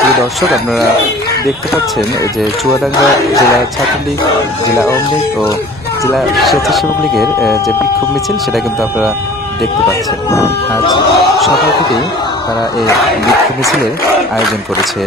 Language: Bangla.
প্রিয় দর্শক, আপনারা দেখতে পাচ্ছেন যে চুয়াডাঙ্গা জেলা ছাত্রলীগ, জেলা আওয়ামী লীগ ও জেলা স্বেচ্ছাসেবক লীগের যে বিক্ষোভ মিছিল, সেটা কিন্তু আপনারা দেখতে পাচ্ছেন। আজ সকাল থেকেই তারা এই বিক্ষোভ মিছিলের আয়োজন করেছে।